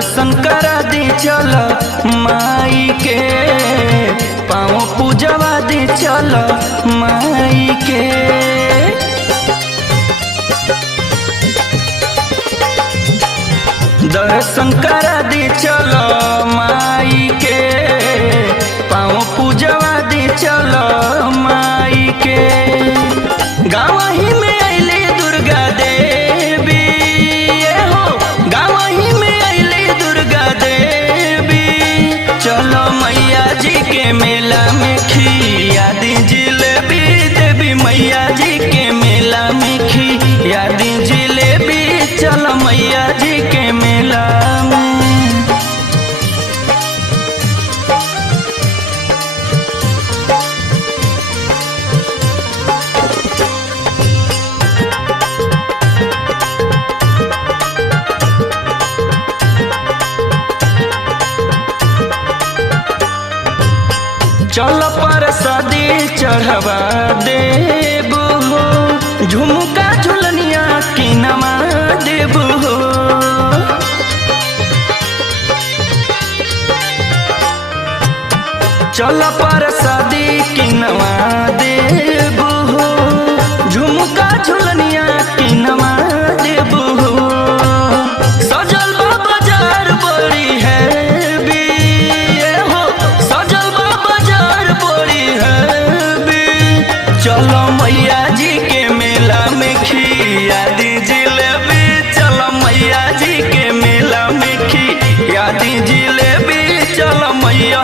दर्शन करा दी चल माई के, पाँव पूजवा दी चल माई के। दर्शन करा दी चल माई के, पाँव पूजवा दी चल माई के। गाँव ही में अली दुर्गा देवी हो, गाँव ही में अली दुर्गा देवी। चलो मैया जी के मेला में खिया दी जिलेबी, देवी मैया जी के मेला में खिया दी जिलेबी। चलो मैया जी के मेला में। चल प्रसादी चढ़वा देबू हो, झुमका झुलनिया किनवा देबू हो। चल प्रसादी किनवा देबू हो, झुमका झुलनिया किनवा देबू हो। सजल बा बाजार बड़ी है भी हो, सजल बा बाजार बड़ी है भी। चलो मैया जी के मेला में खिया दी जिलेबी, चलो मैया जी के मेला में खिया दी जिलेबी। चलो मैया